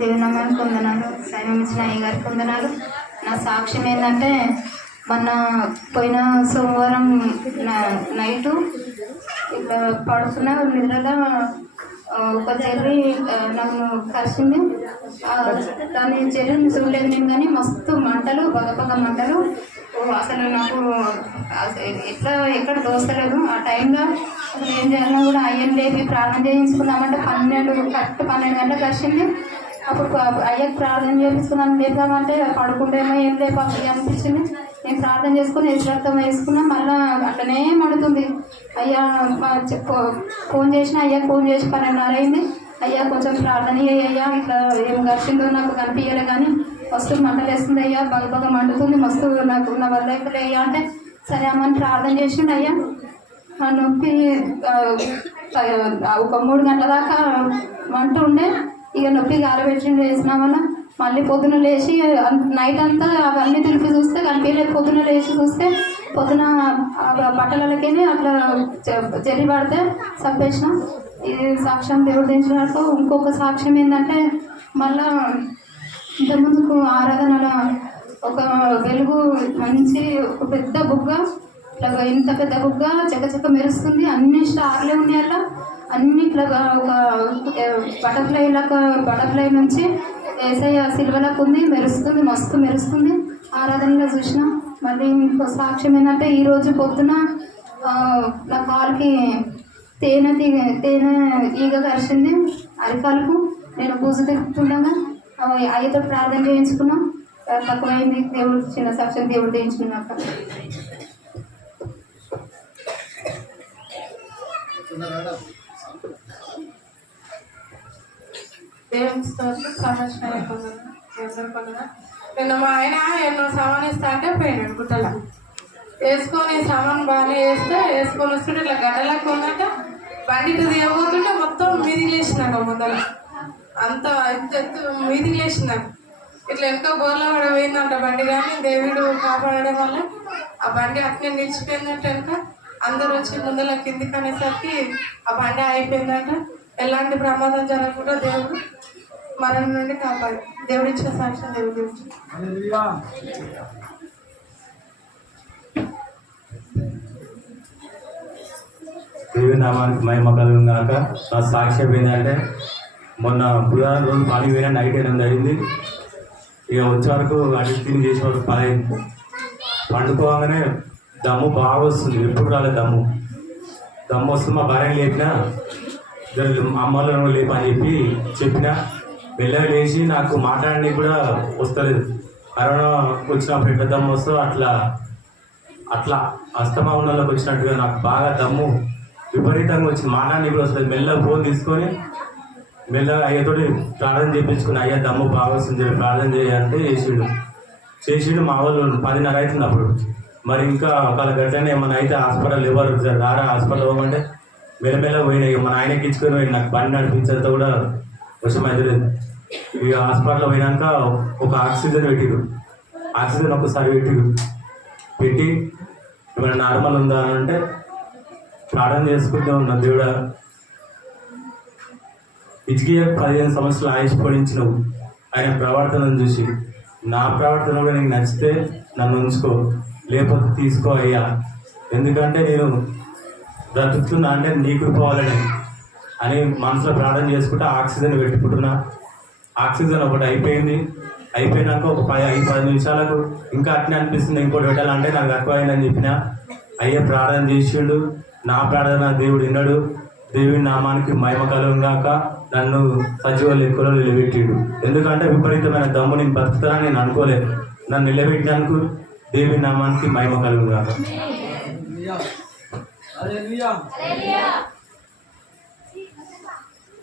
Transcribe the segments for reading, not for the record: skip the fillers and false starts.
దేవునామానికి వందనాలు. సైన్యం ఇచ్చిన అయ్య గారికి వందనాలు. నా సాక్ష్యం ఏంటంటే, మొన్న పోయిన సోమవారం నైటు ఇట్లా పడుతున్న నిద్రలో ఒక చెర్రి నన్ను కలిసింది. దాని చెర్రిని చూడలేదు నేను, కానీ మస్తు మంటలు, బగబగ మంటలు. అసలు నాకు ఎట్లా ఎక్కడ దోస్తలేదు. ఆ టైంలో అసలు ఏం చేయాలన్నా కూడా అయ్యని లేపి ప్రార్థన చేయించుకుందామంటే 12 గంటలకు కలిసింది. అప్పుడు అయ్యకి ప్రార్థన చేయించుకున్నాను. లేపామంటే పడుకుంటేమో ఏం లేపా అనిపించింది. నేను ప్రార్థన చేసుకుని ఎదురర్థం వేసుకున్నా. మళ్ళీ అట్లనే మడుతుంది. అయ్యా ఫోన్ చేసిన, అయ్యాకి ఫోన్ చేసి 12:30 అయింది. అయ్యా కొంచెం ప్రార్థన అయ్యా, ఇట్లా ఏం గడిచిందో నాకు కనిపించలే, కానీ మస్తు మంటలు వేస్తుంది అయ్యా, బాగా మండుతుంది, మస్తు నాకు నా వల్ల అయితే అయ్యా అంటే, సరే అమ్మని ప్రార్థన చేసిండు. అయ్యా ఆ నొప్పి ఒక 3 గంటల దాకా మంట ఉండే. ఇక నొప్పి గారబెట్టిండు వేసిన వల్ల. మళ్ళీ పొద్దున లేచి నైట్ అంతా అవన్నీ తెలిపి చూస్తే కనిపించలేదు. పొద్దున లేచి చూస్తే పొద్దున బట్టలకేనే అట్లా చెర్రి పడితే చంపేసిన. ఇది సాక్ష్యం దేవుడు దించినట్టు. ఇంకొక సాక్ష్యం ఏంటంటే, మళ్ళా ఇంతకుముందుకు ఆరాధనలో ఒక వెలుగు మంచి ఒక పెద్ద బుగ్గ, ఇట్లా ఇంత పెద్ద బుగ్గ చక్క మెరుస్తుంది. అన్ని స్టార్లే ఉన్నాయి అలా. అన్ని ఇట్లా ఒక బటర్ఫ్లై నుంచి ఏసయ్య సిల్వలకు ఉంది, మెరుస్తుంది, మస్తు మెరుస్తుంది. ఆరాధనలో చూసిన. మళ్ళీ ఇంకో సాక్ష్యం ఏంటంటే, ఈరోజు పొద్దున నా కాలుకి తేనె ఈగ కరిచింది అరికాలకు. నేను పూజ తిరుగుతుండగా అయ్యతో ప్రార్థన చేయించుకున్నాం. తక్కువైంది. దేవుడు చిన్న సాక్ష్యం దేవుడు చేయించుకున్నాక దేవుని సంరక్షణ నిన్న మా ఆయన ఎన్నో సామాన్ ఇస్తా అంటే పోయినాడు గుట్టల వేసుకొని. సామాన్ బాగానే వేసుకొని వస్తుంటే ఇట్లా గడ్డలకు ఉన్నట్ట బండి తీయబోతుంటే మొత్తం మీదికి లేచినాక ముందర అంత ఎత్తు మీదికి లేచినాక ఇట్లా వెనక బోర్ల పడ పోయిందంట బండి. కానీ దేవుడు కాపాడడం వల్ల ఆ బండి అట్నే నిలిచిపోయిందంట. వెనక అందరు వచ్చి ముందర కిందికి అనేసరికి ఆ బండి అయిపోయిందంట. ఎలాంటి ప్రమాదం జరగకుండా దేవుడు మరణం నుండి కాపాడు. దేవుడు ఇచ్చిన సాక్ష్యం దేవుడు ఇచ్చిన. దేవుని నామానికి మహిమ కలుగును గాక. నా సాక్ష్యం ఏంటంటే, మొన్న బుధవారం రోజు పని పోయినా నైట్ 8 అయింది. ఇక వచ్చే వరకు అటు తిని చేసే వరకు 10 అయింది. పండుకోగానే దమ్ము బాగా వస్తుంది. ఎప్పుడు రాలేదు దమ్ము వస్తుంది. మా భార్య లేపినా, అమ్మలో లేపని చెప్పిన. మెల్లగా లేచి నాకు మాట్లాడడానికి కూడా వస్తలేదు. కరోనా వచ్చినప్పుడు ఎట్లా దమ్ము వస్తుందో అట్లా అస్తమా ఉన్నలోకి వచ్చినట్టుగా నాకు బాగా దమ్ము విపరీతంగా వచ్చింది. మాట్లాడడానికి కూడా వస్తుంది. మెల్లగా ఫోన్ తీసుకొని మెల్లగా అయ్యతోటి ప్రార్థన చేయించుకుని, అయ్యా దమ్ము బాగా వస్తుంది ప్రార్థన చేయాలంటే చేసిండు. మా వాళ్ళు 10:30 అవుతుంది అప్పుడు. మరి ఇంకా ఒకళ్ళ గంటనే ఏమన్నా అయితే హాస్పిటల్ ఎవరు రారా హాస్పిటల్ పోమంటే మెల్లమెల్ల పోయినాయి. మన ఆయనకి ఇచ్చుకొని పోయి నాకు బండి నడిపించేంత కూడా వర్షం అవుతుంది. ఇక హాస్పిటల్లో పోయినాక ఒక ఆక్సిజన్ ఒకసారి పెట్టి ఏమైనా నార్మల్ ఉందా అని అంటే ప్రార్థన చేసుకుంటూ ఉన్నా. దేవుడా, ఇటుకీ 15 సంవత్సరాలు ఆయుష్ పొడించినవు. ఆయన ప్రవర్తనను చూసి నా ప్రవర్తన కూడా నీకు నచ్చితే నన్ను ఉంచుకో, లేకపోతే తీసుకో అయ్యా. ఎందుకంటే నేను బ్రతుకుతున్నా అంటే నీ కృప వల్లనే అని మనసులో ప్రార్థన చేసుకుంటే ఆక్సిజన్ పెట్టుకుంటున్నా. ఆక్సిజన్ ఒకటి అయిపోయినాక ఒక 10 నిమిషాలకు ఇంకా అట్నే అనిపిస్తుంది ఇంకోటి పెట్టాలంటే నాకు తక్కువైందని చెప్పిన. అయ్యే ప్రార్థన చేసిండు. నా ప్రార్థన దేవుడు విన్నాడు. దేవుని నామానికి మహిమ కలుగును గాక. నన్ను సజీవ లెక్కలో నిలబెట్టిండు. ఎందుకంటే విపరీతమైన దమ్ము నేను బతుకుతానని నేను అనుకోలేదు. నన్ను నిలబెట్టినందుకు దేవుని నామానికి మహిమ కలుగును గాక.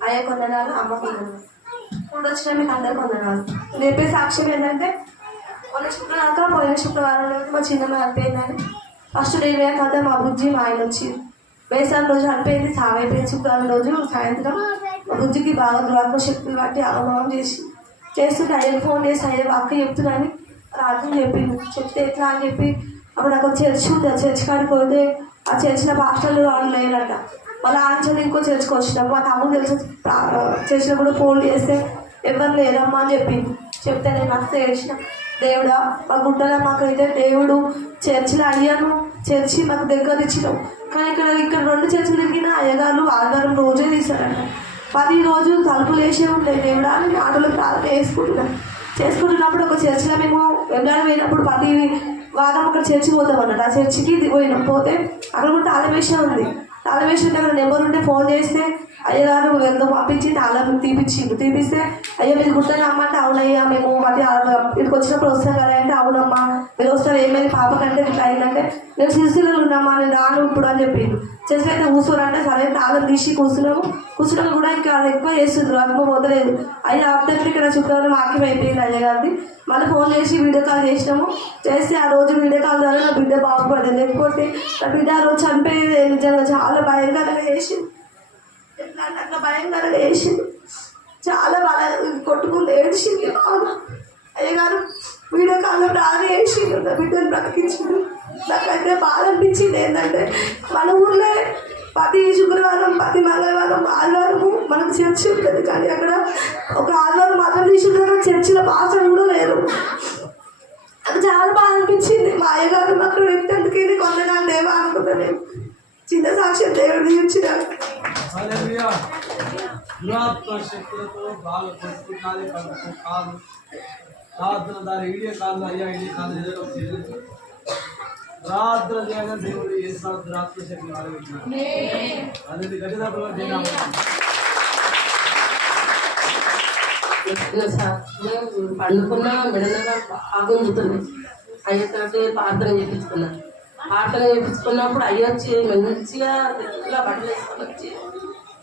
అయ్యా కొందనాలు, అమ్మ కొందనాలు, ఇప్పుడు వచ్చిన మీకు అందరు కొందనాలు. నేర్పే సాక్ష్యం ఏంటంటే, పోయిన శుక్రవారం రోజు మా చిన్నమ్మ చనిపోయిందని ఫస్ట్ డే కదా మా బుజ్జి మా ఆయన వచ్చి వేసాల రోజు చనిపోయింది, చావైపోయింది. శుక్రవారం రోజు సాయంత్రం మా బుజ్జికి బాగా దురాత్మ శక్తులు బట్టి అవమానం చేస్తుంటే అయ్యకి ఫోన్ చేసి అయ్యా అక్క చెప్తున్నాను రాత్రి చెప్తే ఎట్లా అని చెప్పి అప్పుడు నాకు చర్చి ఉంది. ఆ చర్చి కాడికి పోతే ఆ చర్చిన పాస్టర్లు వాళ్ళు లేరట. మళ్ళీ ఆంచలు ఇంకో చర్చికి వచ్చినాం. మా తమ్ముడు తెలిసి చర్చిలో కూడా ఫోన్ చేస్తే ఎవరు లేరమ్మా అని చెప్పింది. చెప్తే నేను మస్తు ఏడ్చిన. దేవుడా మా గుట్టలో మాకైతే దేవుడు చర్చిలో అయ్యాను, చర్చి మాకు దగ్గర ఇచ్చినావు. కానీ ఇక్కడ 2 చర్చిలు తిరిగిన అయ్యగారు ఆదివారం రోజే తీశారంట. 10 రోజులు తలుపులు వేసే ఉంటాయి. దేవుడా నేను ఆటలో ప్రార్థన చేసుకుంటున్నప్పుడు ఒక చర్చిలో మేము వెళ్ళాలి పోయినప్పుడు ప్రతి వారం ఒక చర్చి పోతాం అన్నట్టు. ఆ చర్చికి పోయినాం. పోతే అక్కడ కూడా తాళమేషం ఉంది. తాళమేషం అక్కడ నెంబర్ ఉంటే ఫోన్ చేస్తే అయ్యగారు ఎంతో పంపించి తాళం తీపిస్తే అయ్యా మీరు గుర్తని అమ్మంటే అవునయ్యా మేము మళ్ళీ ఇక్కడికి వచ్చినప్పుడు వస్తాం కదా అంటే అవునమ్మా మీరు వస్తారు ఏమైంది పాపకంటే ఇట్లా అయిందంటే నేను సిరిసిల్లలో ఉన్నామా నేను రాను ఇప్పుడు అని చెప్పిండు. చర్చిలో అయితే కూర్చోరంటే సరే తాళం తీసి కూర్చున్నాము కూడా ఇంకా ఎక్కువ చేస్తుండ్రు అమ్మ పోతలేదు. అయ్యా అర్థం ఇక్కడ శుక్రవారం వాక్యం అయిపోయింది అయ్యగారిది. మళ్ళీ ఫోన్ చేసి వీడియో కాల్ చేస్తే ఆ రోజు వీడియో కాల్ ద్వారా నా బిడ్డ బాగుపడదు. లేకపోతే నా బిడ్డ ఆ రోజు చనిపోయేది నిజంగా చాలా భయంకరంగా చేసింది. అట్లా భయంకరంగా వేసింది. చాలా బాగా కొట్టుకుంది, ఏడ్చింది బాగా. అయ్యగారు వీడియో కాల్లో ప్రాణం వేసిండు, నా బిడ్డను బ్రతికించిండు. నాకైతే బాధ అనిపించింది ఏంటంటే మన ఊర్లో ప్రతి శుక్రవారం ప్రతి మంగళవారం ఆదివారము మనకు చర్చి ఉంటుంది. కానీ అక్కడ ఒక ఆదివారం మాత్రం తీసుకుంటే చర్చిలో పాసలు కూడా లేరు. అది చాలా బాధ అనిపించింది. మా అయ్యగారు అక్కడ వ్యక్తి ఇది కొందనాలు దేవా అనుకుంటాను నేను. చిన్న సాక్ష్యం దేవుడు తీర్చినాడు. శక్తులతో బాగా కొట్టుకున్నది కడుపు కాదు ప్రార్థన దాని వీడియో కాదు అయ్యా ఇది కాదు ఏదో ప్రార్థన చేయగా దేవుడు ఏ ఆత్మ శక్తి అది గడిదప్పుడు పండుకున్నా మెడనగా బాగుంటుంది. అయ్యతోటి ప్రార్థన చేయించుకున్నాను. ప్రార్థన చేయించుకున్నప్పుడు అయ్యొచ్చి మంచిగా తెల్లగా బట్టలు వేసుకొని వచ్చి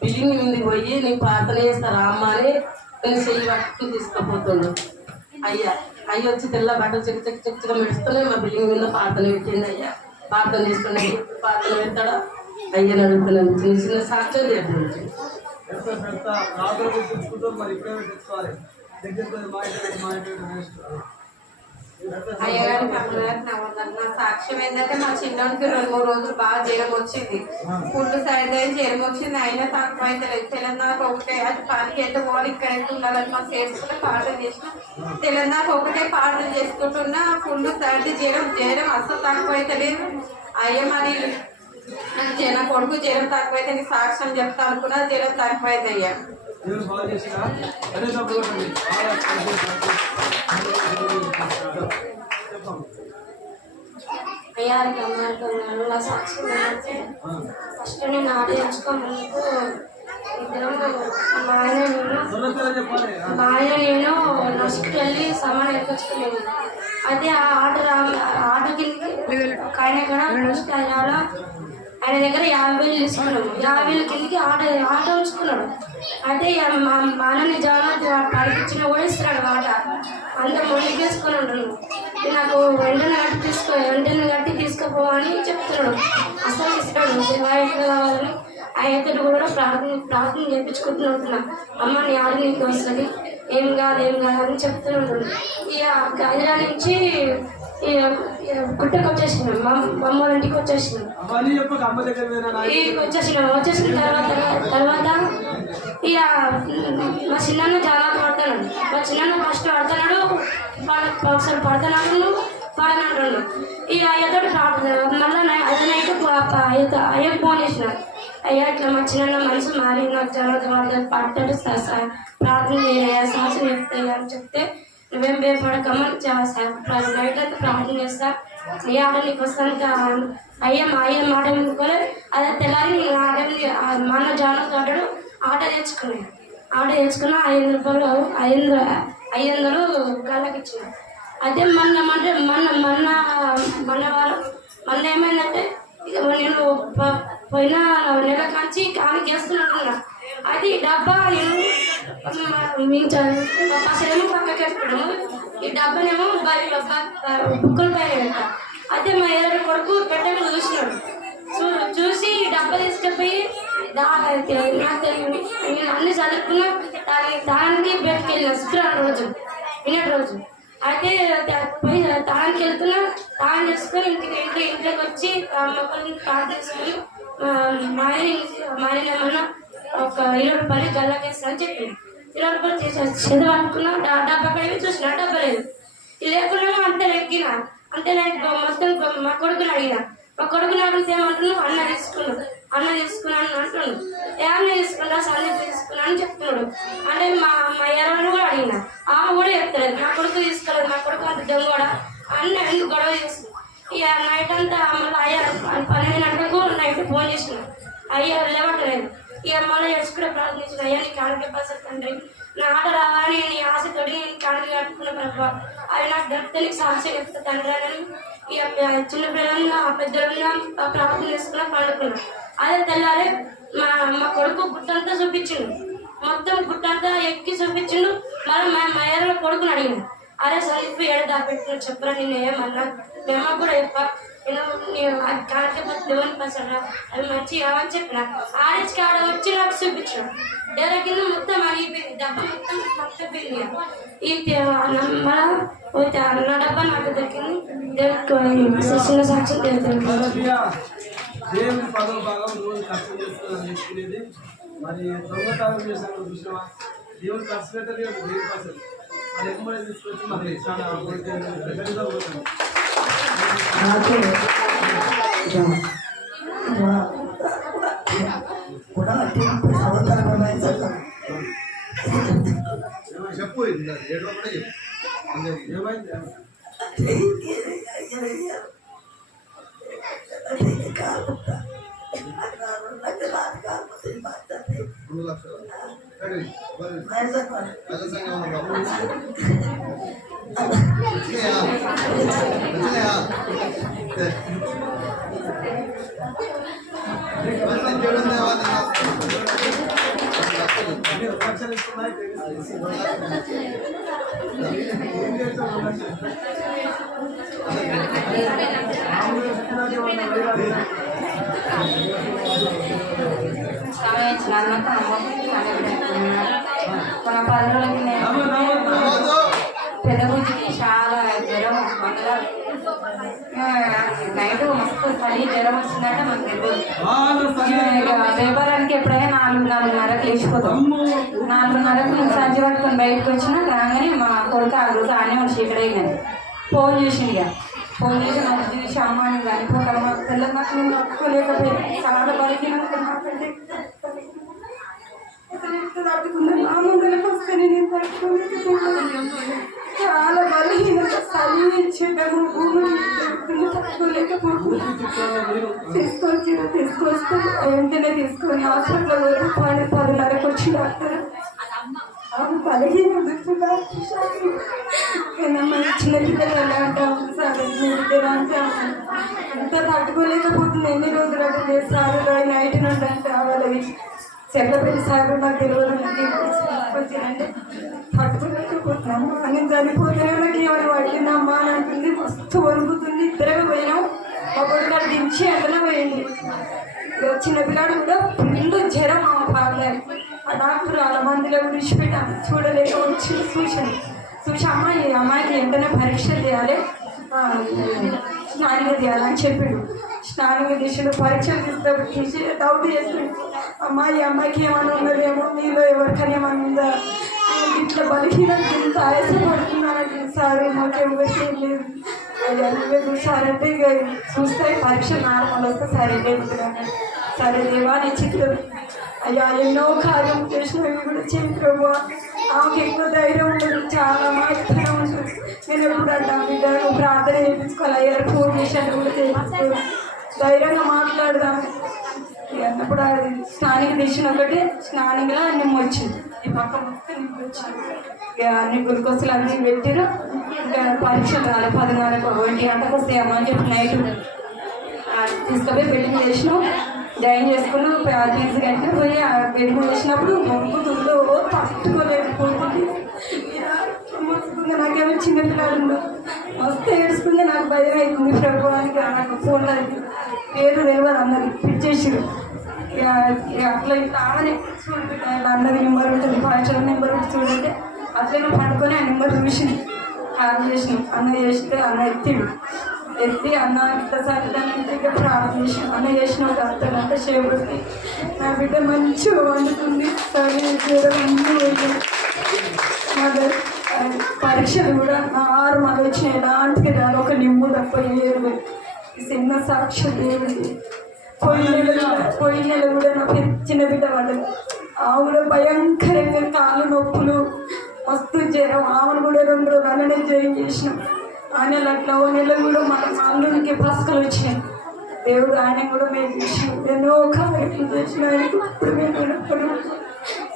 బిల్డింగ్ మీదకి పోయి నీకు ప్రార్థన చేస్తారా అమ్మ అని నేను చెయ్యి పట్టుకుని తీసుకుపోతుండు. అయ్య వచ్చి తెల్ల బట్టలు చెక్కగా మెడుస్తూనే మా బిల్డింగ్ మీద ప్రార్థన పెట్టింది. అయ్యా ప్రార్థన చేసుకుని ప్రార్థన పెడతాడా అయ్యని అడుగుతున్నాను. చిన్న చిన్న సాక్ష్యం చేస్తుంది. మరి ఇప్పుడే తెచ్చుకోవాలి అయ్యగారు నా సాక్ష్యం ఏంటంటే మా చిన్నోడికి 2-3 రోజులు బాగా జ్వరం వచ్చింది. ఫుడ్ సైడ్ అయ్యి జ్వరం వచ్చింది. అయినా తక్కువ అయితే లేదు. తెలంగాణకు ఒకటే అది పనికి ఎంత పోవాలి ఇక్కడ ఎంత ఉండాలని మాకు చేసుకుంటే పాటలు చేసిన తెలంగాణకు ఒకటే పాటలు చేసుకుంటున్నా ఫుడ్ సైడ్ జ్వరం అస్సలు తక్కువ అయితే లేదు. అయ్యే మరి నా కొడుకు జ్వరం తక్కువ అయితే నీకు సాక్ష్యం చెప్తా అనుకున్నా జ్వరం తక్కువ అయితే అయ్యా. అయ్యా గమనిస్తున్నాను. నా సాక్షి ఫస్ట్ నేను ఆట తెచ్చుకోముందుకు ఇద్దరం మా ఆయన నేను నష్టకి వెళ్ళి సామాన్ ఎక్కొచ్చుకునేది. అయితే ఆ ఆట కిందకి ఆయన కూడా నష్ట ఆయన దగ్గర 50,000 తీసుకున్నాము. 50,000 కిందకి ఆట ఉంచుకున్నాడు. అయితే మా నాన్నని జాగ్రత్త పడిపించినా కూడా ఇస్తున్నాడు ఆట. అంత మొండికేసుకొని ఉంటాడు. నాకు వెంటనే కట్టి తీసుకుపోవని చెప్తున్నాడు. అసలు ఇస్తున్నాడు ఎట్లా కావాలని ఆయనతో కూడా ప్రార్థన చేయించుకుంటున్నా. అమ్మ నీ ఆడ నీకు వస్తుంది, ఏం కాదు అని చెప్తున్నాడు. ఇక హైదరాబాద్ నుంచి గుట్టకు వచ్చేసినాం. మా అమ్మ ఇంటికి వచ్చేసినాం. వచ్చేసిన తర్వాత ఇక మా చిన్న జాగ్రత్త పడుతున్నాడు. మా చిన్న ఫస్ట్ పడుతున్నాడు, ఒకసారి పడుతున్నాడు పడనంటున్నాడు. ఇక అయ్యతో మళ్ళీ అది నైట్ అయ్యకు ఫోన్ చేసినాడు. అయ్యా ఇట్లా మా చిన్న మనసు మారిన జాగ్రత్త పడ్డాడు ప్రార్థన చేయ శాసనం చెప్తాయి అని చెప్తే నువ్వేం భయపడకమ్మా నైట్ అయితే ప్రార్థన చేస్తా ఏ ఆట నీకు వస్తానికి అయ్యా మాట ఎందుకోలే. అదే తెల్లారి మా అన్న జాగ్రత్త ఆడాడు. ఆట తెచ్చుకుని 500 రూపాయలు 500 గళ్ళకి ఇచ్చిన. అయితే మొన్న ఏమైందంటే నేను పోయిన నెల కాంచి కానికి వేస్తున్నట్టున్నా. అది డబ్బా పసలేమో పక్కకి పెట్టుకోవడము, ఈ డబ్బానేమో బుక్కుల పైన పెట్ట. అయితే మా ఎదురు కొడుకు పెట్టక చూసినాడు. చూసి ఈ డబ్బా తీసుకుపోయి నేను అన్ని చదువుకున్నా దానికి బయటకు వెళ్ళిన శుక్రవారం రోజు నిన్నటి రోజు. అయితే పోయి తానికి వెళ్తున్నా. తాను చేసుకొని ఇంట్లోకి వచ్చి మొక్కలు ప్రార్థించుకొని మా ఆయన ఏమన్నా ఒక 20 రూపాయలు గల్లకేస్తా అని చెప్పింది. 20 రూపాయలు చేతులు పట్టుకున్నా డబ్బా కడిగి చూసిన డబ్బా లేదు. లేకుండా అంతే ఎక్కిన అంతే నేను మొత్తం మా కొడుకుని అడిగిన. మా కొడుకుని అడిగితే ఏమంటున్నావు, అన్న తీసుకున్నాను అంటున్నాడు. ఏ అన్న తీసుకున్నా, సందీప్ తీసుకున్నా అని చెప్తున్నాడు. అంటే మా ఎరవని కూడా అడిగిన, ఆమె కూడా చెప్తలేదు మా కొడుకు తీసుకోలేదు, మా కొడుకు అంత దొంగ కూడా అన్న ఎందుకు గొడవ చేస్తుంది. ఇక నైట్ అంతా మళ్ళీ అయ్యా 12 గంటలకు నైట్ ఫోన్ చేసిన, అయ్యా లేవట్లేదు. ఇక మళ్ళీ ఎడుచుకుంటే ప్రార్థించిన, అయ్యా నీ కాడికి పసరు తండ్రి, నా ఆట రావాలని నీ ఆశతోటి నేను కాడికి కట్టుకున్న ప్రభావ, అది నాకు దొరికితే నీకు సాక్షి చెప్తా తండ్రి అని ఇక చిన్న పిల్లలుగా పెద్దలుగా ప్రార్థన చేసుకున్నా పండుకున్నా. అదే తెల్లారి మా కొడుకు గుట్టంతా చూపించిండు, మొత్తం గుట్టంతా ఎక్కి చూపించిండు. మళ్ళీ మా ఎర్ర కొడుకుని అడిగిండు, అరే సందీప్ ఏడ దాపెట్టిన చెప్పరా, నేను ఏమన్నా మేము కూడా చెప్ప నేను కాకపోతే దేవుని పసరా అవి మంచి కావని చెప్పిన. ఆడించి ఆడ వచ్చి నాకు చూపించాడు. డేర కింద మొత్తం అరిగిపోయింది, డబ్బా మొత్తం పోయింది. ఈ నా డబ్బా నాకు దొరికింది. చిన్న సాక్ష్యం దేవుని పదవ భాగం రోజు కష్టం చేస్తుందని చెప్పుకునేది. మరి దొంగతనం చేశాను చూసినావా, దేవుని ఖర్చు పెట్టలేదు, దేవుని పసలు మరి ఎక్కువ తీసుకొచ్చి మరి చాలా పెద్దగా పోతుంది. చెప్పు ఏడో కూడా చెప్పు ఏమైంది. మన 10 రోజులకి పెద్ద బుజ్జికి చాలా జ్వరం, నైట్ మస్తు చలి జ్వరం వచ్చిందంటే మనకు తెలియదు. పేపరానికి ఎప్పుడైనా 4:30కి లేచిపోతాం. 4:30కు నేను సంచి పట్టుకొని బయటకు వచ్చినా రాగానే మా కొడుకు ఆ రోజు ఆనే వచ్చి ఇక్కడే కానీ ఫోన్ చేసింది. ఇక ఫోన్ చేసి నాకు చూసి అమ్మ నేను చనిపోతామా తెల్లగా నేను తట్టుకోలేకపోయాను, చాలా బలిగిన ఆనందాలకు వస్తే నేను తట్టుకోలేకపోయాను, చాలా బలహీనత చలి చెడ్డము భూమి తట్టుకోలేకపోతున్నాను. తీసుకొస్తే వెంటనే తీసుకొని హాస్పిటల్లో 10:30కు వచ్చి డాక్టర్ బలహీన చిన్నపిల్లలు ఎలా అంటాము సార్, ఎలా అంటాము అంత తట్టుకోలేకపోతుంది. ఎన్ని రోజులు అంటే సార్ నైట్ నుండి అంటే వాళ్ళవి చెల్లపల్లి సార్ నాకు తెలియదు వచ్చిందంటే తట్టుకోలేకపోతున్నాము. నేను చనిపోతే నాకు ఏమైనా పట్టిందమ్మా అని అంటుంది, మస్తు వణుకుతుంది. ఇద్దరే పోయినాం, మా కొడుకు దించి అందులో పోయింది. చిన్నపిల్లాడు కూడా ఫుల్ జ్వరం ఆ బాగా. ఆ డాక్టర్ వాళ్ళ మందులో విడిచిపెట్టాను, చూడలేక వచ్చి చూసి అమ్మాయికి వెంటనే పరీక్ష చేయాలి, స్నానింగ్ చేయాలని చెప్పాడు. స్నానింగ్ తీసాడు, పరీక్షలు తీసి డౌట్ చేసాడు, అమ్మాయికి ఏమైనా ఉన్నదేమో, మీలో ఎవరికైనా ఏమైనా ఉందా, ఇట్లా బలహీనం ఇంత ఆయాసం పడుతున్నానంటే సార్ మాకేమీ లేదు అదే చూసారంటే ఇక చూస్తే పరీక్ష నార్మల్ వస్తే సరే లేదుకున్నాను. సరే దేవా నీ చిత్రం అయ్యా, ఎన్నో కార్యం చేసినవి కూడా చేయవు. ఆమెకి ఎక్కువ ధైర్యం ఉండదు, చాలా మాత్రం ఉంటుంది. నేను ఎప్పుడు అంటాను బిడ్డ నువ్వు ప్రార్థన చేయించుకోవాలి, అయ్యారు ఫోన్ చేశాను కూడా చేయించుకోవాలి, ధైర్యంగా మాట్లాడదాం అన్నప్పుడు అది స్నానింగ్ తీసిన ఒకటి స్నానింగ్లో నిమ్మ వచ్చింది, ఈ పక్క మొత్తం నిమ్మ వచ్చింది. ఇక అన్ని గ్లూకోజులు అన్నీ పెట్టారు. ఇంకా పరీక్షలు రాలి 10:30కు 1 గంటకు వస్తాయి అమ్మ అని చెప్పి నైట్ తీసుకుపోయి బిల్డింగ్ చేసినాం, జాయిన్ చేసుకుని ఫీజు కట్టిన పోయి బిల్డింగ్ చేసినప్పుడు మొక్కుతుందో తట్టుకోలేకపోతుంది. నాకేమో చిన్నపిల్లాడు వస్తే ఏడుస్తుంది, నాకు భయం అవుతుంది. ప్రభుత్వానికి నాకు ఫోన్ పేరు తెలియదు అన్నది పిచ్చేసిరు. అట్లా ఇట్లా ఆమెనే చూడండి అన్నది నెంబర్ ఉంటుంది, పాఠశాల నెంబర్ ఉంటుంది చూడండి. అట్లనే పడుకొని ఆ నెంబర్ చూసింది, కాల్ చేసినాం. అన్న చేస్తే అన్న ఎత్తి అన్న ఇట్లా సరిదాన్ని ప్రార్థన చేసి అన్న చేసిన ఒక అర్థంటే చేపడుతుంది. నా బిడ్డ మంచిగా వండుతుంది, సరే అన్నీ మదర్ పరీక్షలు కూడా 6 మంది వచ్చినాయి. ఎలాంటివి రాను, ఒక నిమ్ము తప్ప ఏరు. చిన్న సాక్షి దేవుడికి. పోయిన నెల కూడా నా చిన్న బిడ్డ పడ్డది. ఆమె కూడా భయంకరంగా కాళ్ళు నొప్పులు, మస్తు జ్వరం. ఆమెను కూడా 2 రోజులు అలానే జ్వరం చేసినాం. ఆ నెల అట్లా ఓ నెల కూడా మన అల్లునికి పసకలు వచ్చినాయి. దేవుడు ఆయన కూడా మేము చేసినాం. ఎన్నో కార్యక్రమం చేసిన ఆయనకు ఇప్పుడు మేము ఉన్నప్పుడు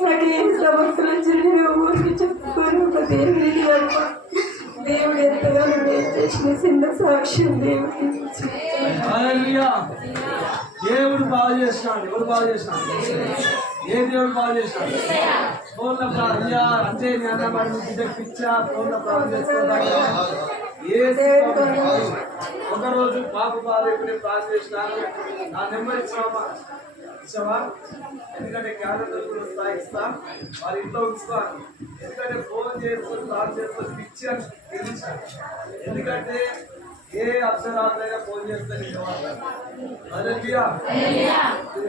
నాకు ఏం సమస్యలు వచ్చినాయో ఊరికి చెప్పుకొని ఒక దేవుడు ఎంతగానో మేము చేసిన చిన్న సాక్ష్యం హల్లెలూయా. దేవుడు బాగు చేస్తున్నాడు. ఎవరు బాగు చేస్తున్నాడు? ఏ దేవుడు బాగు చేస్తున్నాడు? ఫోన్ల ప్రార్థన అంటే జ్ఞానపడి పిచ్చా ఫోన్ల ప్రార్థన చేస్తున్నాడు. ఏ దేవుడు ఒకరోజు బాబు బాధ ఎప్పుడే ప్రార్థన చేసినాను. నా నెంబర్ ఇచ్చావా? ఎందుకంటే క్యాలెండర్ కూడా ఇస్తా, వారి ఇంట్లో ఉంచుతాను. ఎందుకంటే ఫోన్ చేసుకొని ప్రార్థన చేసుకొని పిచ్చి అని తెలిసాను. ఎందుకంటే ఏ అక్షరాలైనా ఫోన్ చేస్తే నేను హల్లెలూయా.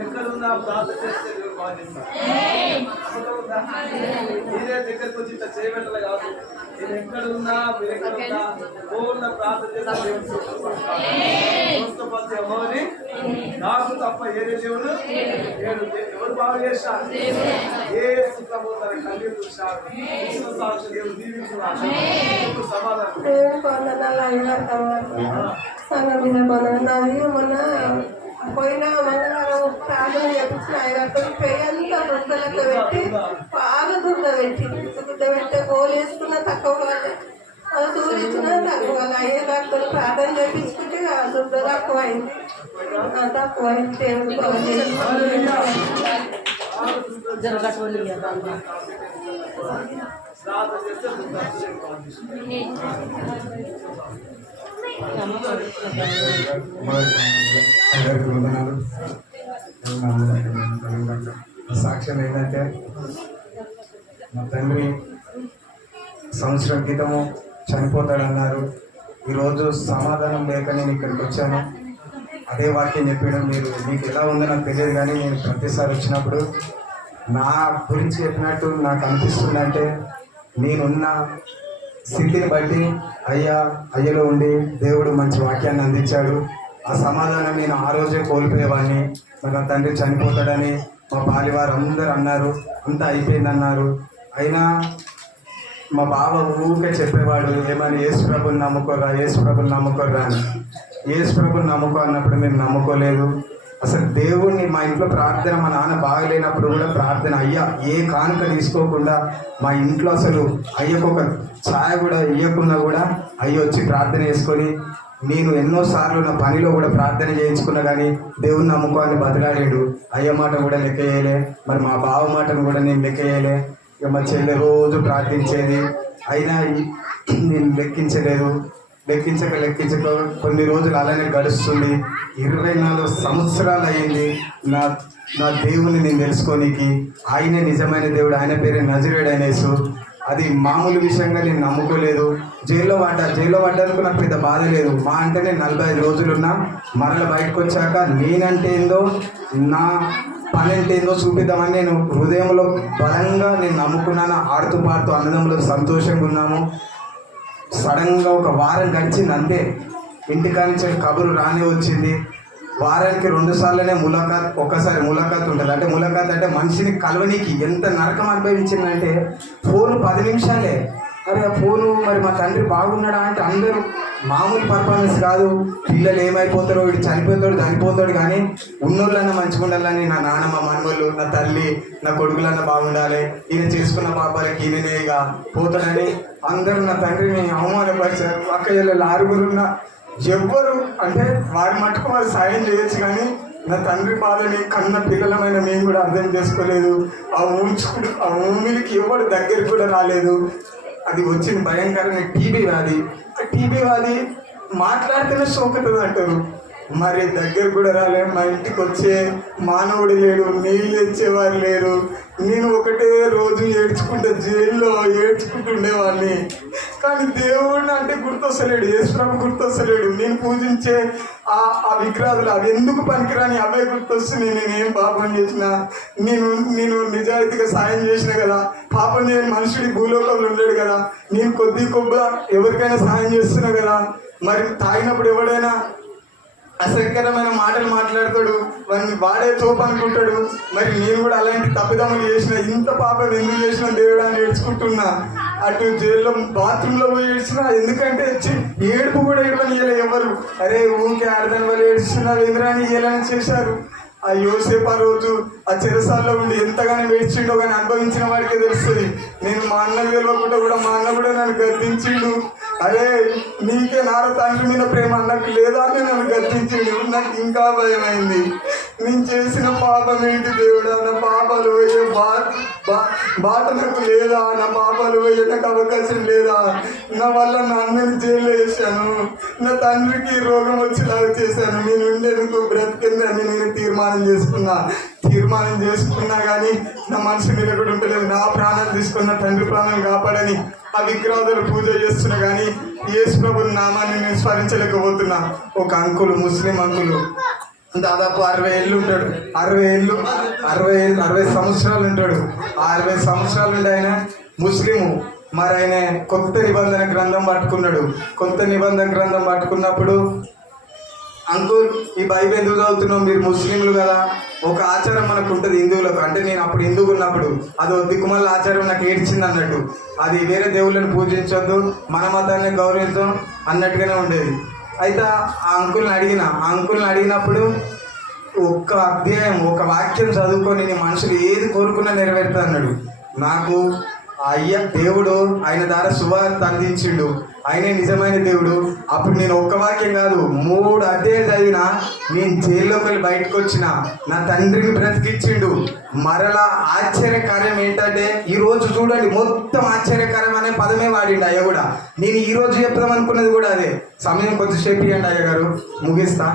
ఎక్కడున్నా ప్రార్థన చేస్తే దేవుడు బాగా చేస్తాడు. మీరే దగ్గరికి వచ్చి ఇంత చేయబెట్టాలి కాదు. నేను ఎక్కడున్నా మీరు ఎక్కడున్నా ఫోన్లో ప్రార్థన చేస్తే దేవుడు చూస్తామని అమ్మని నాకు తప్ప ఏదే దేవుడు ఎవరు బాగా చేశారు? ఏ సుఖపోతారు కళ్ళు చూశారు. సాక్షి దేవుడు దీవించున్నాడు. సమాధానం సంఘం మీద నాది మొన్న పోయిన మంగళవారం ప్రార్థన చేపించిన ఆయనతో పెయ్యంతా దుడ్డలతో పెట్టి బాగా దుడ్డ పెట్టి గోలు వేసుకున్న తక్కువ కాదు, అది చూపించిన తక్కువ కాదు. అయ్యే డాక్టర్ ప్రార్థన చేపించుకుంటే ఆ దుడ్డ తక్కువైంది. దేవుడు అందరికీ వందనాలు. సాక్ష్యం ఏంటంటే మా తండ్రి సంవత్సరం క్రితము చనిపోతాడన్నారు. ఈరోజు సమాధానం లేక నేను ఇక్కడికి వచ్చాను. అదే వాక్యం చెప్పడం మీకు ఎలా ఉందో నాకు తెలియదు, కానీ నేను ప్రతిసారి వచ్చినప్పుడు నా గురించి చెప్పినట్టు నాకు అనిపిస్తుందంటే నేనున్న స్థితిని బట్టి అయ్యలో ఉండి దేవుడు మంచి వాక్యాన్ని అందించాడు. ఆ సమాధానం నేను ఆ రోజే కోల్పోయేవాడిని. నా తండ్రి చనిపోతాడని మా బాలివారు అందరూ అన్నారు, అంతా అయిపోయిందన్నారు. అయినా మా బావ ఊరికే చెప్పేవాడు, ఏమని యేసుప్రభుని నమ్ముకోరా, యేసుప్రభుని నమ్ముకోరా అని. యేసుప్రభుని నమ్ముకో అన్నప్పుడు మేము నమ్ముకోలేదు. అసలు దేవుణ్ణి మా ఇంట్లో ప్రార్థన, మా నాన్న బాగలేనప్పుడు కూడా ప్రార్థన, అయ్యా ఏ కానుక తీసుకోకుండా మా ఇంట్లో అసలు అయ్యకు ఒక ఛాయ కూడా ఇవ్వకుండా కూడా అయ్య వచ్చి ప్రార్థన చేసుకొని, నేను ఎన్నోసార్లు నా పనిలో కూడా ప్రార్థన చేయించుకున్నా కానీ దేవుని నమ్ముకోని బతిలాడాడు. అయ్య మాట కూడా లెక్క చేయలే, మరి మా బావ మాటను కూడా నేను లెక్క చేయలే. ఇక మా చెల్లె రోజు ప్రార్థించేది, అయినా నేను లెక్కించలేదు. లెక్కించక కొన్ని రోజులు అలానే గడుస్తుంది. 24 సంవత్సరాలు అయ్యింది నా దేవుని నేను తెలుసుకోనికి. ఆయనే నిజమైన దేవుడు, ఆయన పేరే నజరేయుడు అనేసు. అది మామూలు విషయంగా నేను నమ్ముకోలేదు. జైల్లో పడ్డానికి నాకు పెద్ద బాధ లేదు. మా అంటే నేను 45 రోజులున్నా మరల బయటకు వచ్చాక నేనంటే ఏందో, నా పని అంటే ఏందో చూపిద్దామని నేను హృదయంలో బలంగా నేను నమ్ముకున్నాను. ఆడుతూ పాడుతూ అన్నదమ్ములకు సంతోషంగా ఉన్నాము. సడన్గా ఒక వారం గడిచింది అంతే. ఇంటికానించి కబురు రాని వచ్చింది. వారానికి 2 సార్లనే ఒక్కసారి ములాఖాత్ ఉంటుంది. అంటే ములాఖాత్ అంటే మనిషిని కలవనీకి ఎంత నరకం అనుభవించిందంటే, ఫోను 10 నిమిషాలే. అరే ఆ ఫోను మరి మా తండ్రి బాగున్నాడా అంటే అందరూ మామూలు పర్ఫార్మెన్స్ కాదు. పిల్లలు ఏమైపోతారో, వీడు చనిపోతాడు కానీ ఉన్నోళ్ళన్నా మంచిగా ఉండాలని నా నాన్న, మా మనవళ్ళు, నా తల్లి, నా కొడుకులన్నా బాగుండాలి, ఈయన చేసుకున్న పాపాలకి ఈయననే ఇక పోతాడని అందరూ నా తండ్రిని అవమానపరిచారు. అక్కయ్యలు 6 ఎవ్వరు అంటే వారి మట్టుకు వాళ్ళు సాయం చేయొచ్చు, కానీ నా తండ్రి బాధని కన్న పిల్లలమైన మేము కూడా అర్థం చేసుకోలేదు. ఆ ఊమిలికి ఎవరు దగ్గరికి కూడా రాలేదు. అది వచ్చిన భయంకరమైన టీబీ వ్యాధి. ఆ టీబీ వ్యాధి మాట్లాడితేనే సోకుతుంది అంటారు. మరి దగ్గర కూడా రాలే. మా ఇంటికి వచ్చే మానవుడు లేడు, నీళ్ళు తెచ్చేవారు లేరు. నేను ఒకటే రోజు ఏడ్చుకుంటే జైల్లో ఏడ్చుకుంటుండేవాడిని. కానీ దేవుడిని అంటే గుర్తొస్తలేడు, యేసుప్రభు గుర్తొస్తలేడు. నేను పూజించే ఆ విగ్రహాలు అవి ఎందుకు పనికిరాని అవే గుర్తొస్తున్నాయి. నేనేం పాపం చేసినా, నేను నిజాయితీగా సాయం చేసిన కదా. పాపం చేయని మనుషుడి భూలోకంలో ఉండలేడు కదా. నేను కొద్ది ఎవరికైనా సాయం చేస్తున్నా కదా. మరి తాగినప్పుడు ఎవడైనా అసహ్యకరమైన మాటలు మాట్లాడతాడు, వాడే తోపు అనుకుంటాడు. మరి నేను కూడా అలాంటి తప్పిదమ్ములు చేసిన, ఇంత పాపం ఎందుకు చేసిన దేవుడా అని ఏడ్చుకుంటున్నా. అటు జైల్లో బాత్రూంలో పోయి ఏడ్చినా, ఎందుకంటే ఏడుపు కూడా ఏడవనియలే ఎవరు. అరే ఊరికే ఆడదాని వాళ్ళు ఏడ్చున్నారు ఎదురని ఇయ్యాలని చేశారు. ఆ యోసేపు ఆ రోజు ఆ చెరసాల్లో ఉండి ఎంతగానో ఏడ్చిండో కానీ అనుభవించిన వాడికే తెలుస్తుంది. నేను మా అన్నకు తెలియకుండా కూడా మా అన్న కూడా నన్ను గద్దించిండు. అరే నీకే నార తండ్రి మీద ప్రేమ నాకు లేదా అని నన్ను గద్దించిండు. నాకు ఇంకా భయమైంది. నేను చేసిన పాపం ఏంటి దేవుడా? నా పాపాలు పోయే బాట నాకు లేదా? నా పాపాలు పోయే నాకు అవకాశం లేదా? నా వల్ల నా అన్నని జైల్లో వేసాను, నా తండ్రికి రోగం వచ్చేలాగా చేశాను. నేను ఉండేందుకు బ్రతికిందని నేను తీర్మానం చేసుకున్నా కానీ నా మనసు నిలబడి ఉంటలేదు. నా ప్రాణాలు తీసుకున్న తండ్రి ప్రాణాలు కాపాడని ఆ విగ్రహాలు పూజ చేస్తున్నా కానీ యేసు ప్రభుని నామాన్ని నేను స్మరించలేకపోతున్నా. ఒక అంకులు, ముస్లిం అంకులు, దాదాపు 60 ఏళ్ళు ఉంటాడు. 60 సంవత్సరాలు ఉంటాడు. 60 సంవత్సరాలు ఉండి ఆయన ముస్లిము. మరి ఆయన కొత్త నిబంధన గ్రంథం పట్టుకున్నాడు. కొత్త నిబంధన గ్రంథం పట్టుకున్నప్పుడు, అంకుల్ ఈ బైబిల్ ఎందుకు చదువుతున్నాం, మీరు ముస్లింలు కదా, ఒక ఆచారం మనకు ఉంటుంది హిందువులకు. అంటే నేను అప్పుడు హిందువుకు ఉన్నప్పుడు అది దిక్కుమల్ల ఆచారం నాకు ఏడ్చింది అన్నట్టు. అది వేరే దేవుళ్ళని పూజించొద్దు, మన మతాన్ని గౌరవించం అన్నట్టుగానే ఉండేది. అయితే ఆ అంకుల్ని అడిగినప్పుడు ఒక్క అధ్యాయం, ఒక వాక్యం చదువుకొని నీ మనుషులు ఏది కోరుకున్నా నెరవేరుతా అన్నాడు. నాకు దేవుడు ఆయన ద్వారా సువార్త అందించిండు, ఆయనే నిజమైన దేవుడు. అప్పుడు నేను ఒక్క వాక్యం కాదు 3 అధ్యాయాలు చదివినా. నేను జైల్లోకి వెళ్ళి బయటకు వచ్చిన, నా తండ్రిని బ్రతికిచ్చిండు. మరలా ఆశ్చర్యకార్యం ఏంటంటే ఈరోజు చూడండి, మొత్తం ఆశ్చర్యకార్యం అనే పదమే వాడిండు అయ్య కూడా. నేను ఈరోజు చెప్దాం అనుకున్నది కూడా అదే. సమయం కొద్దిసేపు ఇవ్వండి అయ్య గారు, ముగిస్తా.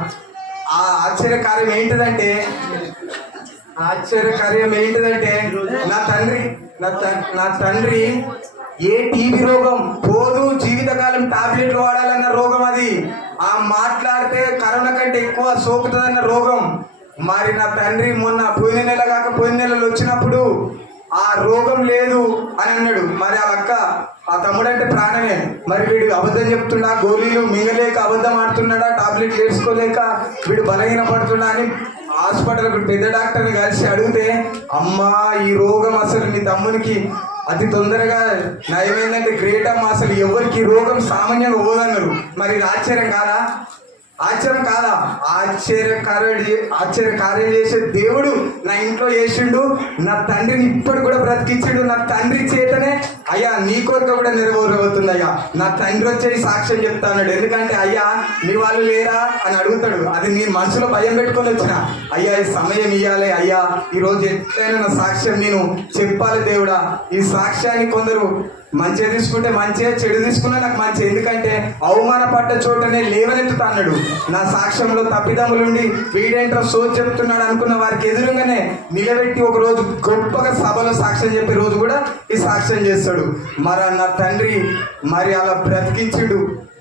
ఆ ఆశ్చర్యకార్యం ఏంటిదంటే నా తండ్రి ఏ టీబీ రోగం పోదు, జీవితకాలం టాబ్లెట్లు వాడాలన్న రోగం అది. ఆ మాట్లాడితే కరోనా కంటే ఎక్కువ సోకుతుందన్న రోగం. మరి నా తండ్రి మొన్న పోయిన నెలలో వచ్చినప్పుడు ఆ రోగం లేదు అని అన్నాడు. మరి ఆ తమ్ముడు అంటే ప్రాణమే. మరి వీడు అబద్ధం చెప్తున్నా, గోళీలు మింగలేక అబద్ధం ఆడుతున్నాడా, టాబ్లెట్లు వేసుకోలేక వీడు బలహీన పడుతున్నా అని హాస్పిటల్కి పెద్ద డాక్టర్ని కలిసి అడిగితే, అమ్మా ఈ రోగం అసలు మీ తమ్మునికి అతి తొందరగా నయమైందంటే గ్రేట్ అమ్మా, అసలు ఎవరికి రోగం సామాన్యంగా పోదన్నారు. మరి ఇది ఆశ్చర్యం కాదా? ఆశ్చర్యకార్యం చేసే దేవుడు నా ఇంట్లో చేసిండు. నా తండ్రిని ఇప్పటి కూడా బ్రతికించిండు. నా తండ్రి చేతనే అయ్యా నీ కోరిక కూడా నెరవేరబోతుంది అయ్యా. నా తండ్రి వచ్చేసి సాక్ష్యం చెప్తా అన్నాడు. ఎందుకంటే అయ్యా నీ వాళ్ళు లేరా అని అడుగుతాడు. అది నీ మనసులో భయం పెట్టుకొని వచ్చిన, అయ్యా ఈ సమయం ఇవ్వాలి అయ్యా, ఈరోజు ఎట్లయినా నా సాక్ష్యం నేను చెప్పాలి దేవుడా. ఈ సాక్ష్యాన్ని కొందరు మంచిగా తీసుకుంటే మంచిగా, చెడు తీసుకున్నా నాకు మంచి. ఎందుకంటే అవమానపడ్డ చోటనే లేవనెత్తుతా అన్నాడు. నా సాక్ష్యంలో తప్పిదమ్ములుండి వీడేంటో సోచి చెప్తున్నాడు అనుకున్న వారికి ఎదురుగానే నిలబెట్టి ఒక రోజు గొప్పగా సభలో సాక్ష్యం చెప్పే రోజు కూడా ఈ సాక్ష్యం చేస్తాడు. మరి నా తండ్రి మరి అలా బ్రతికించుడు.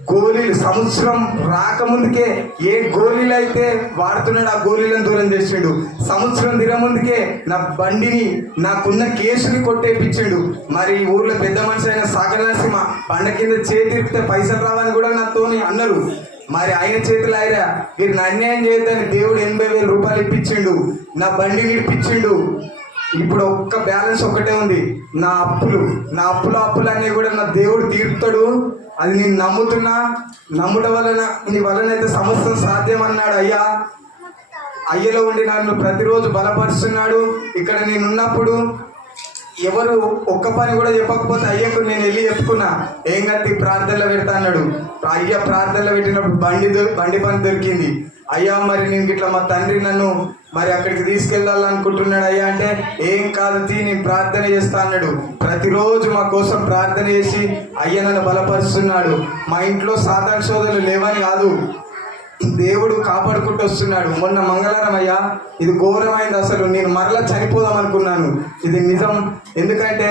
గోళీలు సంవత్సరం రాకముందుకే ఏ గోళీలు అయితే వాడుతున్నాడు ఆ గోళీలను దూరం చేసిండు. సంవత్సరం తిరగముందుకే నా బండిని, నాకున్న కేసుని కొట్టేపించిండు. మరి ఊర్లో పెద్ద మనిషి అయిన సాగరనరసింహ పండ కింద చేతిరిపితే పైసలు రావని కూడా నాతోని అన్నారు. మరి ఆయన చేతులు ఆయరా మీరు అన్యాయం చేయొద్దని దేవుడు 80,000 రూపాయలు ఇప్పించిండు. నా బండి నిడిపించిండు. ఇప్పుడు ఒక్క బ్యాలెన్స్ ఒకటే ఉంది, నా అప్పులు అన్నీ కూడా నా దేవుడు తీర్పుతాడు. అది నేను నమ్ముట వలన నీ వలనైతే సమస్తం సాధ్యం అన్నాడు. అయ్యలో ఉండి నన్ను ప్రతిరోజు బలపరుస్తున్నాడు. ఇక్కడ నేనున్నప్పుడు ఎవరు ఒక్క పని కూడా చెప్పకపోతే అయ్యకు నేను వెళ్ళి చెప్పుకున్నా, ఏం కట్టి ప్రార్థనలో పెడతా అన్నాడు. అయ్య ప్రార్థనలో పెట్టినప్పుడు బండి పని దొరికింది. అయ్యా మరి నేను ఇట్లా మా తండ్రి నన్ను మరి అక్కడికి తీసుకెళ్ళాలనుకుంటున్నాడు అయ్యా అంటే, ఏం కాదు నేను ప్రార్థన చేస్తా అన్నాడు. ప్రతిరోజు మా కోసం ప్రార్థన చేసి అయ్య నన్ను బలపరుస్తున్నాడు. మా ఇంట్లో సాధారణ సోదరులు లేవని కాదు, దేవుడు కాపాడుకుంటూ వస్తున్నాడు. మొన్న మంగళవారం అయ్యా, ఇది ఘోరమైంది. అసలు నేను మరలా చనిపోదాం అనుకున్నాను. ఇది నిజం. ఎందుకంటే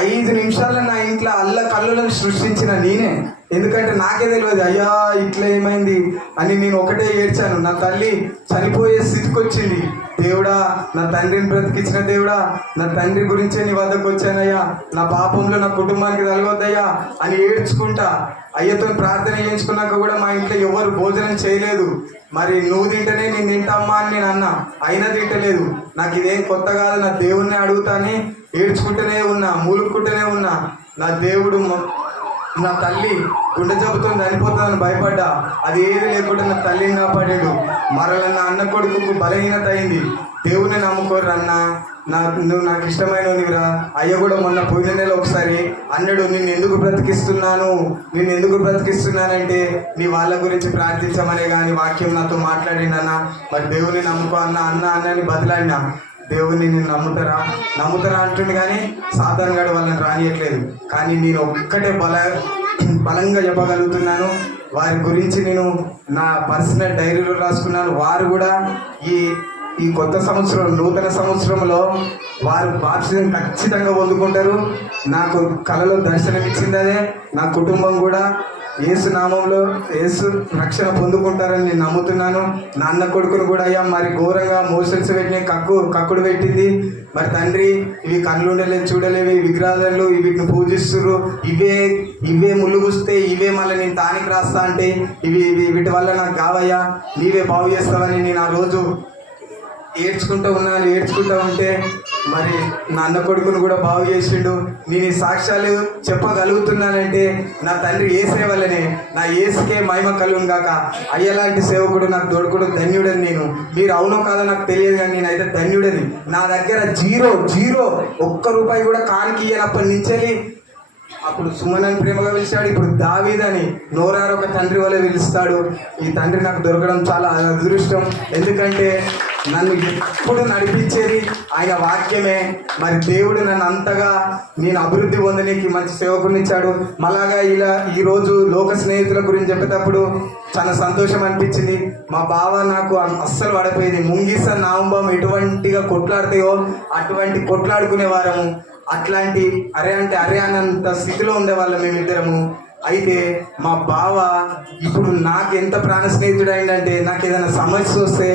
5 నిమిషాల్లో నా ఇంట్లో కల్లులను సృష్టించిన నేనే. ఎందుకంటే నాకే తెలియదు అయ్యా ఇట్లా ఏమైంది అని. నేను ఒకటే ఏడ్చాను. నా తల్లి చనిపోయే స్థితికి వచ్చింది. దేవుడా, నా తండ్రిని బ్రతికించిన దేవుడా, నా తండ్రి గురించే నీ వద్దకు వచ్చానయ్యా, నా పాపంలో నా కుటుంబానికి తలగొద్దయ్యా అని ఏడ్చుకుంటా అయ్యతో ప్రార్థన చేయించుకున్నాక కూడా మా ఇంట్లో ఎవరు భోజనం చేయలేదు. మరి నువ్వు తింటేనే నేను తింటామ్మా అని నేను అన్నా, అయినా తింటలేదు. నాకు ఇదేం కొత్త కాదు, నా దేవుణ్ణి అడుగుతాని ఏడ్చుకుంటూనే ఉన్నా, మూలుక్కుంటూనే ఉన్నా. నా దేవుడు నా తల్లి గుండె జబ్బుతో చనిపోతుందని భయపడ్డా. అది ఏది లేకుండా నా తల్లిని కాపాడాడు. మరల నా అన్న కొడుకు బలహీనత అయింది. దేవుని నమ్ముకోరు అన్న, నువ్వు నాకు ఇష్టమైనవిరా. అయ్య కూడా మొన్న పోయిన నెల ఒకసారి అన్నాడు, నిన్ను ఎందుకు బ్రతికిస్తున్నానంటే నీ వాళ్ళ గురించి ప్రార్థించమనే కానీ వాక్యం నాతో మాట్లాడిండన్న. మరి దేవుని నమ్ముకో అన్నని బదిలాడినా. దేవుని నేను నమ్ముతారా అంటుండే కానీ సాధారణ గారు వాళ్ళని రానియట్లేదు. కానీ నేను ఒక్కటే బలంగా చెప్పగలుగుతున్నాను. వారి గురించి నేను నా పర్సనల్ డైరీలో రాసుకున్నాను. వారు కూడా ఈ కొత్త సంవత్సరం, నూతన సంవత్సరంలో వారు బాప్తిజం ఖచ్చితంగా పొందుకుంటారు. నాకు కలలో దర్శనం ఇచ్చింది అదే. నా కుటుంబం కూడా యేసు నామంలో యేసు రక్షణ పొందుకుంటారని నేను నమ్ముతున్నాను. నా అన్న కొడుకును కూడా అయ్యా మరి ఘోరంగా మోషన్స్ పెట్టిన కక్కుడు పెట్టింది. మరి తండ్రి ఇవి కళ్ళు ఉండలేదు, చూడలేవి విగ్రహాలు, వీటిని పూజిస్తున్నారు. ఇవే ముళ్ళుగుస్తే ఇవే మళ్ళీ నేను తానికి రాస్తా అంటే వీటి వల్ల నాకు కావయ్యా, నీవే బాగు చేస్తావని నేను ఆ రోజు ఏడ్చుకుంటూ ఉంటే మరి నా అన్న కొడుకును కూడా బాగు చేసిండు. నేను ఈ సాక్ష్యాలు చెప్పగలుగుతున్నానంటే నా తండ్రి యేసే వల్లనే. నా యేసుకే మహిమ కలుగును గాక. అయ్యలాంటి సేవకుడు నాకు దొరకడు. ధన్యుడని నేను. మీరు అవునో కాదో నాకు తెలియదు కానీ నేనైతే ధన్యుడని. నా దగ్గర జీరో ₹1 కూడా కానికి ఇయ్యనప్పటి నుంచి అప్పుడు సుమనని ప్రేమగా పిలిచాడు. ఇప్పుడు దావీదని నోరారు ఒక తండ్రి వల్ల పిలుస్తాడు. ఈ తండ్రి నాకు దొరకడం చాలా అదృష్టం. ఎందుకంటే నన్ను ఎప్పుడు నడిపించేది ఆయన వాక్యమే. మరి దేవుడు నన్ను అంతగా నేను అభివృద్ధి పొందడానికి మంచి సేవకుని ఇచ్చాడు. మళ్ళాగా ఈరోజు లోక స్నేహితుల గురించి చెప్పేటప్పుడు చాలా సంతోషం అనిపించింది. మా బావ నాకు అస్సలు పడిపోయేది. ముంగిస నాంబం ఎటువంటిగా కొట్లాడతాయో అటువంటి కొట్లాడుకునే వారము. అట్లాంటి అరే అన్నంత స్థితిలో ఉండేవాళ్ళం మేమిద్దరము. అయితే మా బావ ఇప్పుడు నాకు ఎంత ప్రాణ స్నేహితుడు అయిందంటే, నాకు ఏదైనా సమస్య వస్తే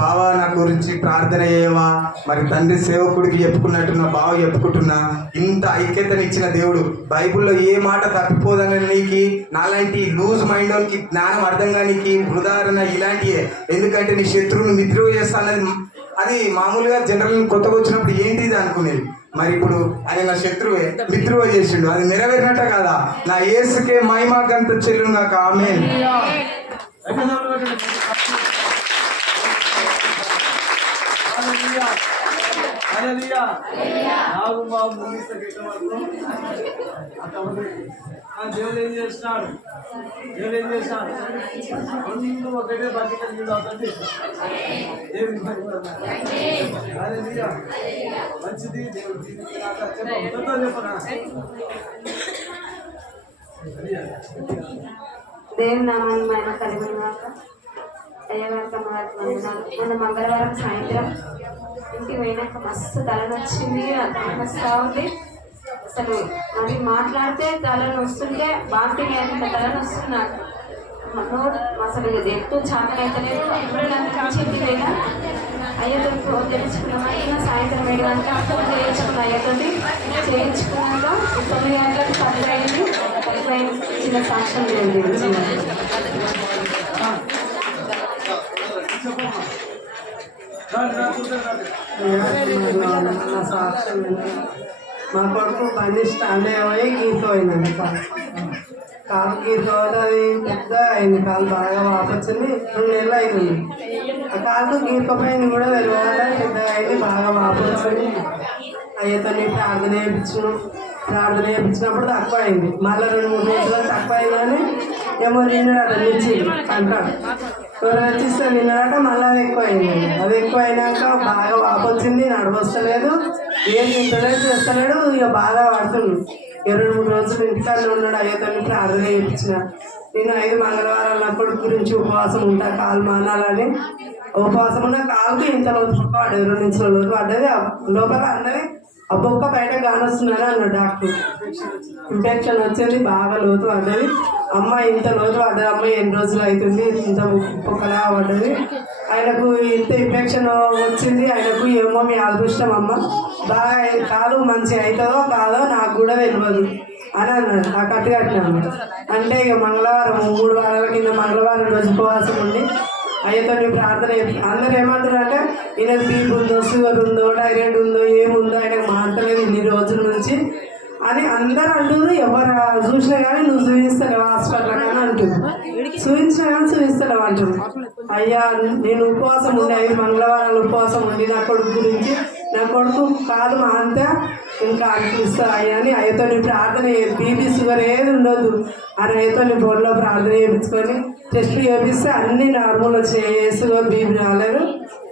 బావ నా గురించి ప్రార్థన చేయవా, మరి తండ్రి సేవకుడికి చెప్పుకున్నట్టు నా బావ చెప్పుకుంటున్నా. ఇంత ఐక్యతనిచ్చిన దేవుడు. బైబిల్లో ఏ మాట తప్పిపోదని నీకు నాలాంటి లూజ్ మైండ్ వాళ్ళకి జ్ఞానం అర్థం కానికి ఉదాహరణ ఇలాంటివే. ఎందుకంటే నీ శత్రువును మిత్రువు చేస్తానని అది మామూలుగా జనరల్ కొత్తగా వచ్చినప్పుడు ఏంటిది అనుకునేది. మరి ఇప్పుడు ఆయన నా శత్రువే మిత్రువే చేసిండు. అది నెరవేరినట్ట కదా. నా యేసుకే మహిమ గంత చెల్లును గాక. ఆమేన్. దేవుడు ఏం చేస్తున్నాడు? ముందు ఒకటే బకెట్ నీళ్ళు అవుతుంది. మంచిది. దేవుడు చెప్పనా? దేవుని నామాన్ని మహిమ కలుగును గాక. అయ్యగారితో మన మంగళవారం సాయంత్రం ఇంటికి పోయినాక మస్తు తలనొచ్చింది. వస్తూ ఉంది. అసలు అది మాట్లాడితే తలనొస్తుంటే వాంతింగ్ అయినంత తలనొస్తుంది నాకు. నోరు అసలు ఎక్కువ చాకనైతలేదు. ఇప్పుడు నాకు నచ్చింది లేదా అయ్యతో తెలుసుకున్నాం. అయినా సాయంత్రం 7 గంటలకు అప్పుడు చేయించుకున్నాం. అయ్యతో చేయించుకున్నాక 9 గంటలకు తప్పైంది. చిన్న సాక్ష్యం లేదు. మా కొడుకు బండి స్టాండ్ అయ్యి గీరిపోయిందండి. కాలు గీరిపోతే అది పెద్ద అయింది. కాలు బాగా వాపొచ్చింది. 2 నెలలు అయింది. ఆ కాలు గీరిపోయింది కూడా తెలియాలి. పెద్దగా అయింది, బాగా వాపొచ్చింది. అయ్యతో ప్రార్థన చేయించినప్పుడు తక్కువ అయింది. మళ్ళీ 2-3 రోజులు తక్కువ అయింది. కానీ ఏమో నిన్నడట నుంచి అంటారు. 2 వచ్చిస్తే నిన్నడట మళ్ళీ అది ఎక్కువ అయింది. అది ఎక్కువ అయినాక బాగా వాపొచ్చింది. నడవస్తలేదు, ఏం తింటలేదు, చేస్తలేడు. ఇక బాగా పడుతుంది. 2-3 రోజులు ఇంటికాడనే ఉన్నాడు. అయ్యతో ప్రార్థన చేయించిన నేను 5 మంగళవారాల కొడుకు గురించి ఉపవాసం ఉంటా, కాలు మానాలని ఉపవాసం ఉన్న కాలుకు ఇంత లోతు పడ్డది, 2 ఇంచుల లోతు పడ్డది. లోపల అందరి ఆ బొక్క బయట కానొస్తుందని అన్నాడు డాక్టర్. ఇన్ఫెక్షన్ వచ్చింది, బాగా లోతు పడ్డది. అమ్మ ఇంత లోతు పడ్డది, అమ్మ ఎన్ని రోజులు అవుతుంది, ఇంత బొక్కలా పడ్డది. ఆయనకు ఇంత ఇన్ఫెక్షన్ వచ్చింది, ఆయనకు ఏమో మీ అదృష్టం అమ్మ, బాగా కాలు మంచి అవుతుందో కాదో నాకు కూడా తెలియదు అని అన్నాడు. ఆ కట్టినాను అంటే ఇక మంగళవారం 3 వారాల కింద మంగళవారం రోజు ఉపవాసం ఉండి అయ్యతో ప్రార్థన అందరూ ఏమంటారు అంటే ఈయనకు బీపీ ఉందో, షుగర్ ఉందో, థైరాయిడ్ ఉందో, ఏముందో ఆయనకు మాట్లాడలేదు ఇన్ని రోజుల నుంచి అని అందరూ అంటారు. ఎవరు చూసినా కానీ నువ్వు చూపిస్తలేవు హాస్పిటల్ కానీ అంటుంది, చూపించినా కానీ చూపిస్తలేవు అంటుంది. అయ్యా నేను ఉపవాసం ఉండి 5 మంగళవారాలు ఉపవాసం ఉండి నా కొడుకు గురించి, నా కొడుకు కాదు మా అంతా ఇంకా అనిపిస్తా అయ్యా అని అయ్యతో ప్రార్థన, బీపీ షుగర్ ఏది ఉండదు అని అయ్యతో బోర్డులో ప్రార్థన చేయించుకొని టెస్ట్లు చేపిస్తే అన్ని నార్మల్ వచ్చాయి, ఏ షుగర్ బీపీ రాలేదు,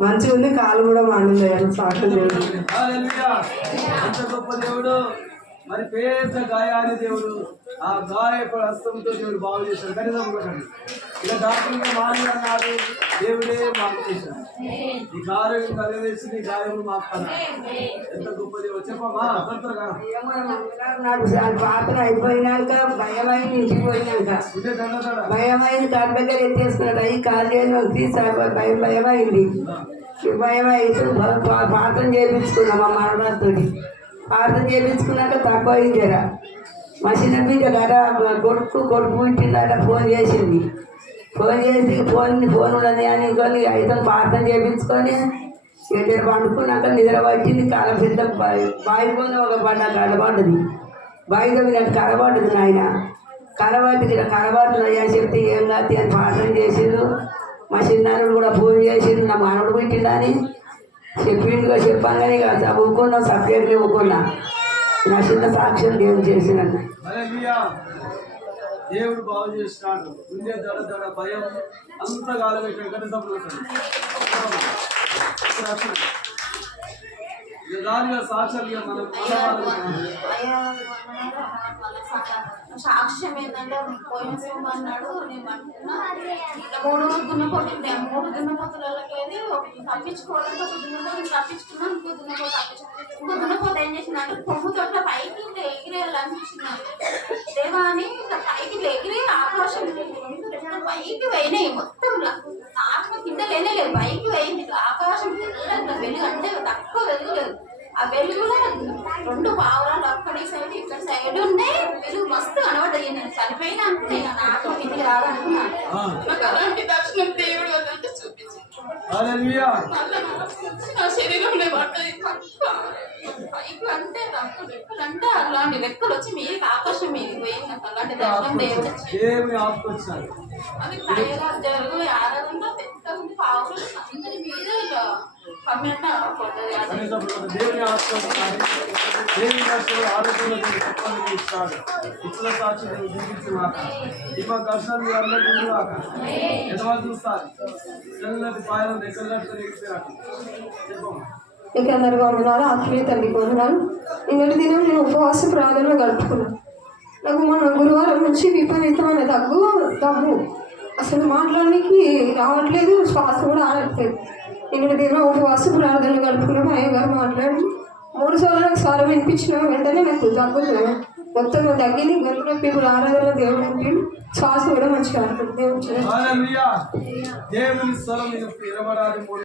మంచిగా ఉంది, కాలు కూడా మానిందయ్యారు. సాక్షి దేవుడు హల్లెలూయా. ఎంత గొప్ప దేవుడు, మరి పేద గాయాన్ని దేవుడు ఆ గాయపడి హస్తంతో దేవుడు బాగు చేశాడు. కనీసం ఇలా డాక్టర్గా మాని అన్నారు, దేవుడే మాకు చేశాడు. ఈ గాయం కలిగేసి నీ గాయము మాపుతాను. ఎంత గొప్ప దేవుడు చెప్పమ్మా త్వరగా. పాత్ర అయిపోయినాక భయమైన ఇంటికి పోయినాక భయమైన కాళ్ళ దగ్గర ఎత్తేసుకున్నాడు. అవి కాళ్ళు తీసాడు, భయమైంది. భయం అయితే ప్రార్థన చేయించుకున్నాం మా మనవరాలతో. ప్రార్థన చేయించుకున్నాక తక్కువ అయిందిరా. మా చిన్న బిడ్డ కదా కొడుకు పుట్టిందట, ఫోన్ చేసింది. ఫోన్ చేసి ఫోన్ ఉండదు అని కొని అయితే ప్రార్థన చేయించుకొని ఇద్దరు పండుకున్నాక నిద్ర పట్టింది. కాల పెద్ద బావి పొంది ఒక బండ కలబడ్డది, బావితో నాకు కలబడ్డది. నాయన కలబడ్డది అయ్యా చెప్తే ఏం కాదు అని ప్రార్థన చేసిండు. మా చిన్నారుడు కూడా ఫోన్ చేసిండు, నా మనవడు పుట్టిందని చెప్పిండుగా. చెప్పంగానే ఇక చదువుకున్నా, సబ్జెక్ట్ ఇవ్వకున్నా. నా చిన్న సాక్ష్యం దేవుడు చేసినట్టు. దేవుడు బాగు చేసినాడు. ఉండే దడ భయం అంత కాలం దానిగా సాక్షాలుగా మనం సాక్ష్యం ఏంటంటే పోయిన సోమవారం నాడు నేను అనుకున్నా ఇట్లా 3 దున్నపోతుండే, 3 దున్నపోతులకి తప్పించుకోవడానికి ఒక దున్నపోతు తప్పించుకున్నాను, ఇంకో దున్నపోతు ఏం చేసిందంటే కొమ్ముతో పైకి ఎగిరేయాలి అనిపించింది. దేవా అని ఇట్లా పైకి ఎగిరే ఆకాశం పైకి పోయినాయి, మొత్తం ఆత్మ కింద లేనేలేదు, పైకి పోయింది. ఆకాశం వెలుగు అంటే తక్కువ వెలుగులేదు. ఆ వెలుగులో 2 పావురాలు అక్కడి సైడ్ ఇక్కడ సైడ్ ఉన్నాయి. వెలుగు మస్తు కనబడ్డాయి. నేను చనిపోయినా అనుకున్నాను, నా ఆత్మ కిందికి రావాలనుకున్నాను. నాకు అలాంటి దర్శనం దేవుడు అంటే చూపించి నా శరీరంలో పడ్డది. పైకి అంటే రెక్కలు అంటే అలాంటి రెక్కలు వచ్చి మీరు ఆకాశం మీద పోయింది. నాకు అలాంటి దర్శనం దేవుడు అది పైగా జరుగు ఆరాధనలో పెద్ద ఉంది. పావులు అందరి మీద ఇక కమ్మినట్టు పడ్డది. దేవుని ఆరోగ్యంలో ఇస్తాడు. ఇచ్చిన సాక్షి జీవించి మాట ఇమ్మ దర్శనాలు అందరూ ఎంతమంది చూస్తారు. తెల్లటి పాయలు ఎక్కడ చెప్పమ్మా. మీకు అందరికీ వందనాలు. ఆత్మీయ తల్లికి వందనాలు. నిన్నటి దినం నేను ఉపవాస ప్రార్థనలో గడుపుకున్నాను. నాకు మన గురువారం నుంచి విపరీతమైన దగ్గు అసలు మాట్లాడడానికి రావట్లేదు, శ్వాస కూడా ఆడట్లేదు. నిన్నటి దినం ఉపవాస ప్రార్థనలు గడుపుకున్నాం. అయ్య గారు మాట్లాడి 3 సార్లు నాకు స్వరం వినిపించిన వెంటనే నాకు దగ్గుతున్నాను, మొత్తం తగ్గింది. గొంతు నొప్పి కూడా ఆరాధన దేవుడు ఉంటుంది, శ్వాస కూడా మంచిగా ఆడుతుంది. దేవుడు దేవుని స్వరం